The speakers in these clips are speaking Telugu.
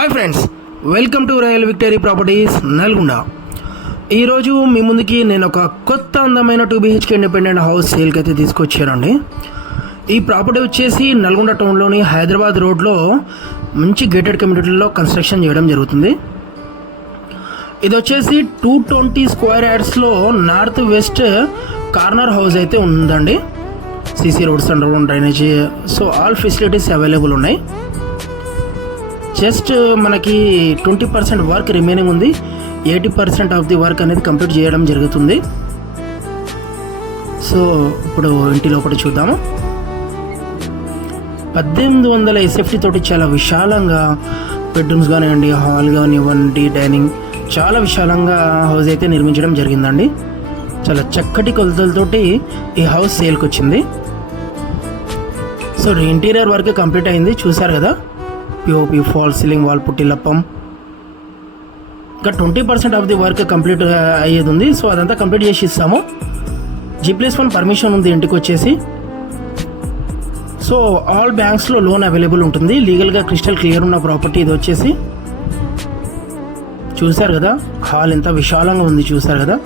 Hi friends, welcome to royal victory properties Nalgonda. ఈరోజు మీ ముందుకి నేను ఒక కొత్త అందమైన 2 BHK ఇండిపెండెంట్ హౌస్ సేల్కి అయితే తీసుకొచ్చానండి. ఈ ప్రాపర్టీ వచ్చేసి నల్గొండ టౌన్లోని హైదరాబాద్ రోడ్లో మంచి గేటెడ్ కమ్యూనిటీలో కన్స్ట్రక్షన్ చేయడం జరుగుతుంది. ఇది వచ్చేసి 220 స్క్వేర్ యార్డ్స్లో నార్త్ వెస్ట్ కార్నర్ హౌస్ అయితే ఉందండి. CC roads, underground drainage, so all facilities available ఉన్నాయి. జస్ట్ మనకి 20% వర్క్ రిమైనింగ్ ఉంది. 80% ఆఫ్ ది వర్క్ అనేది కంప్లీట్ చేయడం జరుగుతుంది. సో ఇప్పుడు ఇంటి లోపల చూద్దాము. 1800 SFT తోటి చాలా విశాలంగా బెడ్రూమ్స్ కానివ్వండి, హాల్ కానివ్వండి, డైనింగ్, చాలా విశాలంగా హౌస్ అయితే నిర్మించడం జరిగిందండి. చాలా చక్కటి కొలతలతోటి ఈ హౌస్ సేల్కి వచ్చింది. సో ఇంటీరియర్ వర్క్ కంప్లీట్ అయింది, చూసారు కదా. పిఓపి, ఫాల్ సీలింగ్, వాల్ పుట్టిలప్పం, ఇంకా 20% ఆఫ్ ది వర్క్ కంప్లీట్ అయ్యేది ఉంది. సో అదంతా కంప్లీట్ చేసి ఇస్తాము. G+1 పర్మిషన్ ఉంది ఇంటికి వచ్చేసి. సో ఆల్ బ్యాంక్స్లో లోన్ అవైలబుల్ ఉంటుంది. లీగల్గా క్రిస్టల్ క్లియర్ ఉన్న ప్రాపర్టీ ఇది వచ్చేసి. చూసారు కదా హాల్ ఎంత విశాలంగా ఉంది, చూసారు కదా.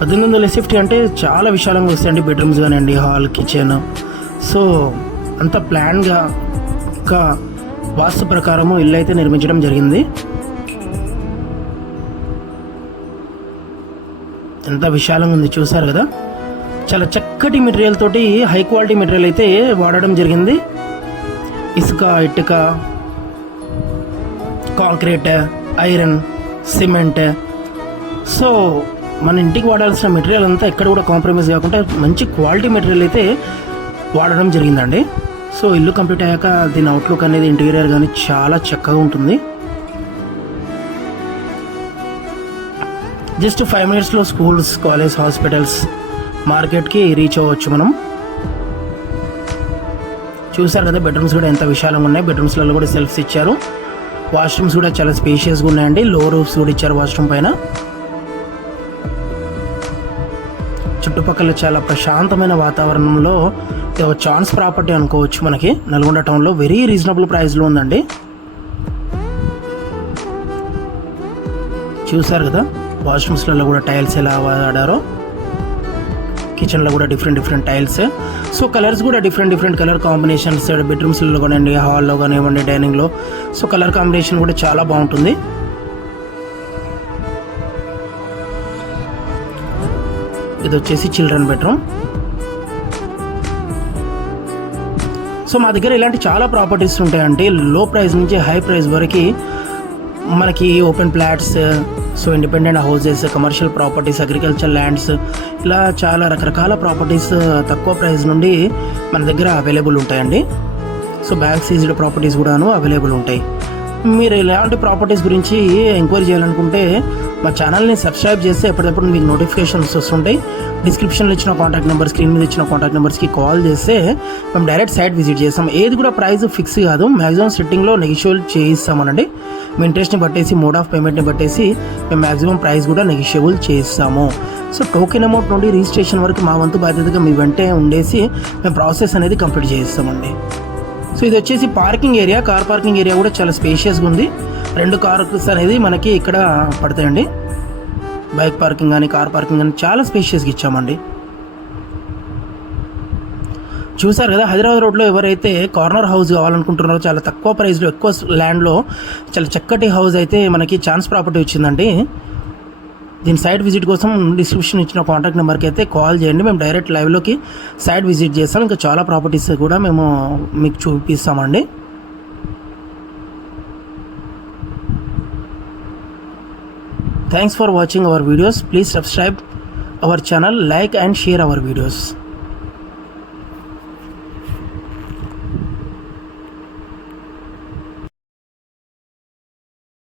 1800 SFT అంటే చాలా విశాలంగా వస్తాయండి బెడ్రూమ్స్ కానివ్వండి, హాల్, కిచెన్. సో అంత ప్లాన్గా ఇంకా వాస్తు ప్రకారము ఇల్లు అయితే నిర్మించడం జరిగింది. ఎంత విశాలంగా ఉంది, చూసారు కదా. చాలా చక్కటి మెటీరియల్ తోటి హై క్వాలిటీ మెటీరియల్ అయితే వాడడం జరిగింది. ఇసుక, ఇటుక, కాంక్రీట్, ఐరన్, సిమెంట్. సో మన ఇంటికి వాడాల్సిన మెటీరియల్ అంతా ఎక్కడ కూడా కాంప్రమైజ్ కాకుండా మంచి క్వాలిటీ మెటీరియల్ అయితే వాడడం జరిగిందండి. సో ఇల్లు కంప్లీట్ అయ్యాక దీని అవుట్లుక్ అనేది ఇంటీరియర్ కానీ చాలా చక్కగా ఉంటుంది. జస్ట్ 5 minutesలో స్కూల్స్, కాలేజ్, హాస్పిటల్స్, మార్కెట్కి రీచ్ అవ్వచ్చు మనం. చూసారు కదా బెడ్రూమ్స్ కూడా ఎంత విశాలంగా ఉన్నాయి. బెడ్రూమ్స్లలో కూడా సెల్ఫ్స్ ఇచ్చారు. వాష్రూమ్స్ కూడా చాలా స్పేషియస్గా ఉన్నాయండి. లో రూఫ్స్ కూడా ఇచ్చారు వాష్రూమ్ పైన. చుట్టుపక్కల చాలా ప్రశాంతమైన వాతావరణంలో ఒక ఛాన్స్ ప్రాపర్టీ అనుకోవచ్చు. మనకి నల్గొండ టౌన్లో వెరీ రీజనబుల్ ప్రైస్లో ఉందండి. చూసారు కదా వాష్రూమ్స్లలో కూడా టైల్స్ ఎలా వాడారో, కిచెన్లో కూడా డిఫరెంట్ టైల్స్. సో కలర్స్ కూడా డిఫరెంట్ కలర్ కాంబినేషన్స్ బెడ్రూమ్స్లో కానివ్వండి, హాల్లో కానివ్వండి, డైనింగ్లో. సో కలర్ కాంబినేషన్ కూడా చాలా బాగుంటుంది. ఇది వచ్చేసి చిల్డ్రన్ బెడ్రూమ్. సో మా దగ్గర ఇలాంటి చాలా ప్రాపర్టీస్ ఉంటాయండి. లో ప్రైస్ నుంచి హై ప్రైస్ వరకు మనకి open plots, so independent houses, commercial properties, agriculture lands, ఇలా చాలా రకరకాల ప్రాపర్టీస్ తక్కువ ప్రైస్ నుండి మన దగ్గర అవైలబుల్ ఉంటాయండి. సో బ్యాంక్ సీజ్డ్ ప్రాపర్టీస్ కూడాను అవైలబుల్ ఉంటాయి. మీరు ఇలాంటి ప్రాపర్టీస్ గురించి ఎంక్వైరీ చేయాలనుకుంటే మా ఛానల్ని సబ్స్క్రైబ్ చేస్తే ఎప్పటికప్పుడు మీకు నోటిఫికేషన్స్ వస్తుంటాయి. డిస్క్రిప్షన్లో ఇచ్చిన కాంటాక్ట్ నెంబర్, స్క్రీన్ మీద ఇచ్చిన కాంటాక్ట్ నెంబర్స్కి కాల్ చేస్తే మేము డైరెక్ట్ సైట్ విజిట్ చేస్తాం. ఏది కూడా ప్రైస్ ఫిక్స్ కాదు, మ్యాక్సిమం సెట్టింగ్లో నెగిషియబుల్ చేయిస్తామనండి. మీ ఇంట్రెస్ట్ని బట్టేసి, మోడ్ ఆఫ్ పేమెంట్ని బట్టేసి మేము మ్యాక్సిమం ప్రైస్ కూడా నెగిషియబుల్ చేస్తాము. సో టోకెన్ అమౌంట్ నుండి రిజిస్ట్రేషన్ వరకు మా వంతు బాధ్యతగా మీ వెంటే ఉండేసి మేము ప్రాసెస్ అనేది కంప్లీట్ చేస్తామండి. సో ఇది వచ్చేసి parking area. Car parking area కూడా చాలా స్పేషియస్గా ఉంది. 2 కార్స్ అనేది మనకి ఇక్కడ పడతాయండి. బైక్ పార్కింగ్ కానీ, కార్ పార్కింగ్ కానీ చాలా స్పేషియస్గా ఇచ్చామండి. చూసారు కదా హైదరాబాద్ రోడ్లో ఎవరైతే కార్నర్ హౌస్ కావాలనుకుంటున్నారో, చాలా తక్కువ ప్రైస్లో, ఎక్కువ ల్యాండ్లో చాలా చక్కటి హౌస్ అయితే మనకి ఛాన్స్ ప్రాపర్టీ వచ్చిందండి. దీని సైట్ విజిట్ కోసం డిస్క్రిప్షన్ ఇచ్చిన కాంటాక్ట్ నెంబర్కి అయితే కాల్ చేయండి. మేము డైరెక్ట్ లైవ్లోకి సైట్ విజిట్ చేస్తాం. ఇంకా చాలా ప్రాపర్టీస్ కూడా మేము మీకు చూపిస్తామండి. Thanks for watching our videos. Please subscribe our channel, like and share our videos.